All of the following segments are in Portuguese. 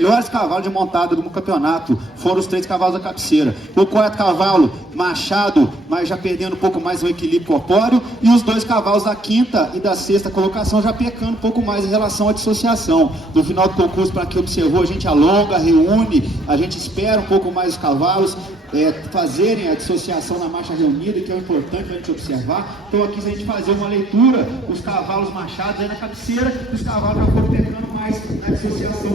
melhores cavalos de montada do campeonato foram os 3 cavalos da cabeceira. O 4º cavalo, machado, mas já perdendo um pouco mais o equilíbrio corpóreo, e os 2 cavalos da 5ª e da 6ª colocação já pecando um pouco mais em relação à dissociação. No final do concurso, para quem observou, a gente alonga, reúne, a gente espera um pouco mais os cavalos fazerem a dissociação na marcha reunida, que é o importante a gente observar. Então aqui, se a gente fazer uma leitura, os cavalos machados aí na cabeceira, os cavalos já foram pecando mais na dissociação.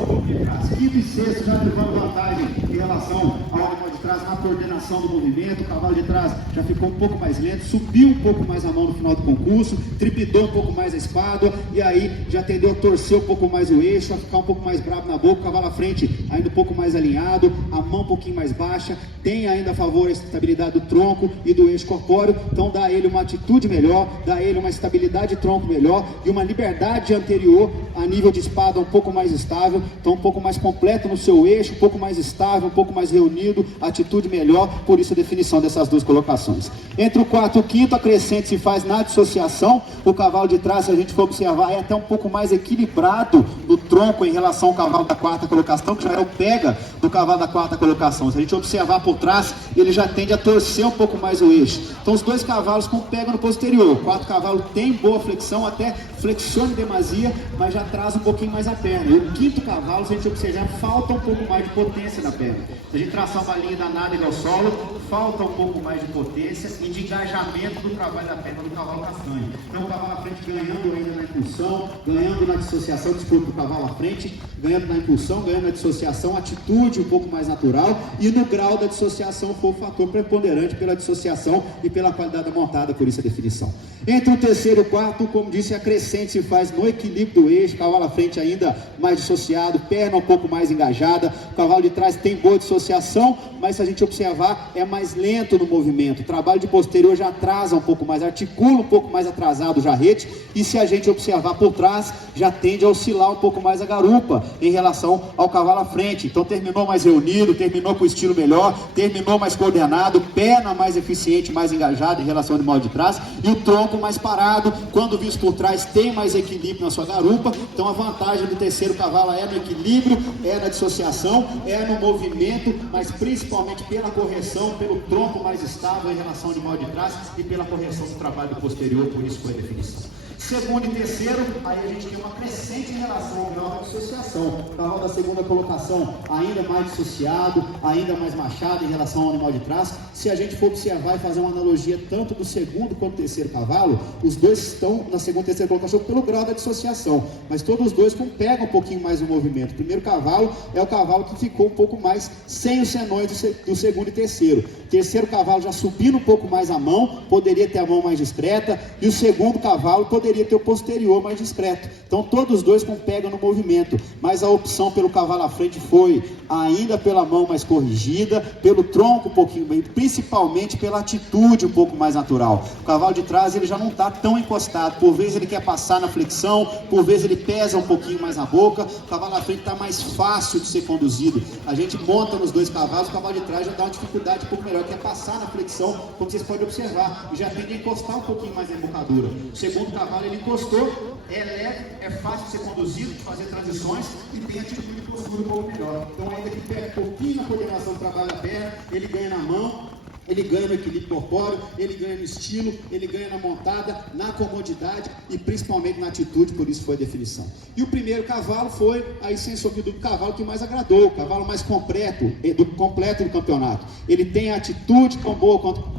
As 5º e 6º já levando vantagem em relação ao animal de trás na coordenação do movimento. O cavalo de trás já ficou um pouco mais lento, subiu um pouco mais a mão no final do concurso, tripidou um pouco mais a espádua, e aí já tendeu a torcer um pouco mais o eixo, a ficar um pouco mais bravo na boca. O cavalo à frente ainda um pouco mais alinhado, a mão um pouquinho mais baixa, tem ainda a favor a estabilidade do tronco e do eixo corpóreo, então dá a ele uma atitude melhor, dá a ele uma estabilidade de tronco melhor e uma liberdade anterior a nível de espada um pouco mais estável, então um pouco mais completo no seu eixo, um pouco mais estável, um pouco mais reunido, atitude melhor, por isso a definição dessas 2 colocações. Entre o 4º e o 5º, a crescente se faz na dissociação. O cavalo de trás, se a gente for observar, é até um pouco mais equilibrado no tronco em relação ao cavalo da 4ª colocação, que já é o pega do cavalo da 4ª colocação. Se a gente observar por trás, ele já tende a torcer um pouco mais o eixo. Então os 2 cavalos com pega no posterior. O 4º cavalo tem boa flexão, até flexiona em demasia, mas já traz um pouquinho mais a perna. E o 5º cavalo, se a gente observar, falta um pouco mais de potência na perna. Se a gente traçar uma linha da nádega ao solo, falta um pouco mais de potência e de engajamento do trabalho da perna do cavalo castanho. Então o cavalo à frente ganhando ainda na impulsão, ganhando na dissociação, desculpa, o cavalo à frente ganhando na impulsão, ganhando na dissociação, atitude um pouco mais natural, e no grau da dissociação foi o fator preponderante pela dissociação e pela qualidade da montada, por isso a definição. Entre o 3º e o 4º, como disse, a crescente se faz no equilíbrio do eixo, cavalo à frente ainda mais dissociado, perna um pouco mais engajada, o cavalo de trás tem boa dissociação, mas se a gente observar, é mais lento no movimento, o trabalho de posterior já atrasa um pouco mais, articula um pouco mais atrasado o jarrete, e se a gente observar por trás, já tende a oscilar um pouco mais a garupa em relação ao cavalo à frente. Então terminou mais reunido, terminou com estilo melhor, terminou mais coordenado, perna mais eficiente, mais engajada em relação ao animal de trás, e o tronco mais parado, quando visto por trás tem mais equilíbrio na sua garupa. Então a vantagem do 3º cavalo é no equilíbrio, é na dissociação, é no movimento, mas principalmente pela correção, pelo tronco mais estável em relação ao animal de trás e pela correção do trabalho do posterior, por isso foi a definição. 2º e 3º, aí a gente tem uma crescente em relação ao grau da dissociação. O cavalo da 2ª colocação ainda mais dissociado, ainda mais machado em relação ao animal de trás. Se a gente for observar e fazer uma analogia tanto do 2º quanto do 3º cavalo, os 2 estão na 2ª e 3ª colocação pelo grau da dissociação, mas todos os 2 pegam um pouquinho mais o movimento. O 1º cavalo é o cavalo que ficou um pouco mais sem os senões do 2º e 3º. O 3º cavalo já subindo um pouco mais a mão, poderia ter a mão mais discreta, e o 2º cavalo poderia ter o posterior mais discreto. Então todos os 2 pegam no movimento, mas a opção pelo cavalo à frente foi ainda pela mão mais corrigida, pelo tronco um pouquinho bem, principalmente pela atitude um pouco mais natural. O cavalo de trás ele já não está tão encostado, por vezes ele quer passar na flexão, por vezes ele pesa um pouquinho mais na boca. O cavalo à frente está mais fácil de ser conduzido. A gente monta nos 2 cavalos, o cavalo de trás já dá uma dificuldade um pouco melhor, quer passar na flexão, como vocês podem observar, e já tende a encostar um pouquinho mais na embocadura. O 2º cavalo ele encostou, é leve, é fácil de ser conduzido, de fazer transições e tem atitude de postura um pouco melhor. Então ainda que perde um pouquinho na coordenação do trabalho da perna, ele ganha na mão, ele ganha no equilíbrio corpóreo, ele ganha no estilo, ele ganha na montada, na comodidade e principalmente na atitude, por isso foi a definição. E o 1º cavalo foi, aí sem sombra de dúvida, o cavalo que mais agradou, o cavalo mais completo do campeonato. Ele tem a atitude tão boa quanto...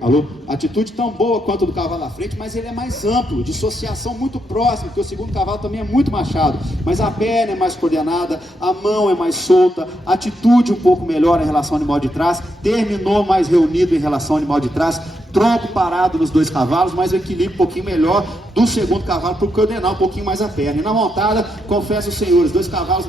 Alô? Atitude tão boa quanto do cavalo à frente, mas ele é mais amplo, dissociação muito próxima, porque o 2º cavalo também é muito machado, mas a perna é mais coordenada, a mão é mais solta, a atitude um pouco melhor em relação ao animal de trás, terminou mais reunido em relação ao animal de trás, tronco parado nos 2 cavalos, mas o equilíbrio um pouquinho melhor do 2º cavalo, para coordenar um pouquinho mais a perna. E na montada, confesso aos senhores, 2 cavalos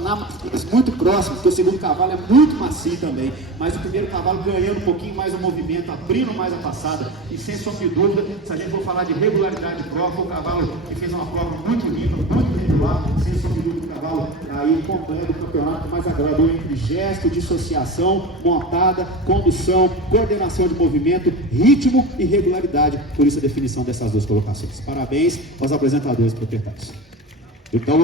muito próximos, porque o 2º cavalo é muito macio também, mas o 1º cavalo ganhando um pouquinho mais o movimento, abrindo mais a passada, e sem sombra de dúvida, se a gente for falar de regularidade de prova, o cavalo que fez uma prova muito limpa, muito regular, sem sombra de dúvida, o cavalo aí completo o campeonato mais agradou entre gesto, dissociação, montada, condução, coordenação de movimento, ritmo e regularidade, por isso a definição dessas 2 colocações. Parabéns aos apresentadores proprietários. Então,